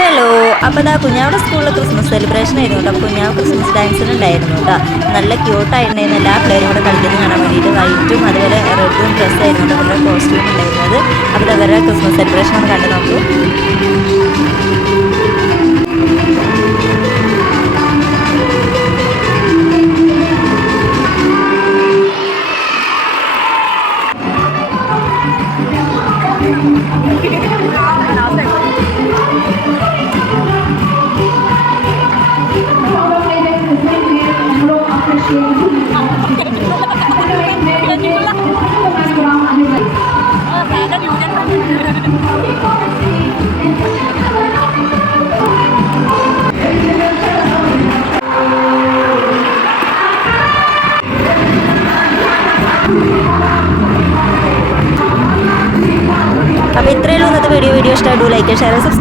Hello, അപ്പോൾ ഇതാ കുഞ്ഞാവിടെ സ്കൂളിൽ ക്രിസ്മസ് സെലിബ്രേഷൻ ആയിരുന്നു കേട്ടോ. അപ്പോൾ കുഞ്ഞാവ് ക്രിസ്മസ് ഡാൻസിനുണ്ടായിരുന്നു കേട്ടോ. നല്ല ക്യൂട്ടായിട്ടുണ്ടായിരുന്നു. എല്ലാ പിള്ളേരും കൂടെ കളിക്കുന്നത് കാണാൻ വേണ്ടിയിട്ട് വൈറ്റും അതുപോലെ റെഡും ഡ്രസ്സായിരുന്നു കേട്ടോ. അവരുടെ കോസ്റ്റ്യൂം ഉണ്ടായിരുന്നത്. അപ്പോൾ അവരുടെ ക്രിസ്മസ് സെലിബ്രേഷൻ ഒന്ന് കണ്ടു നോക്കൂ. അപ്പോൾ ഇത്രയുള്ള ഇന്നത്തെ വീഡിയോ ഇഷ്ടമായിട്ട് ലൈക്ക് ഷെയർ സബ്സ്ക്രൈബ്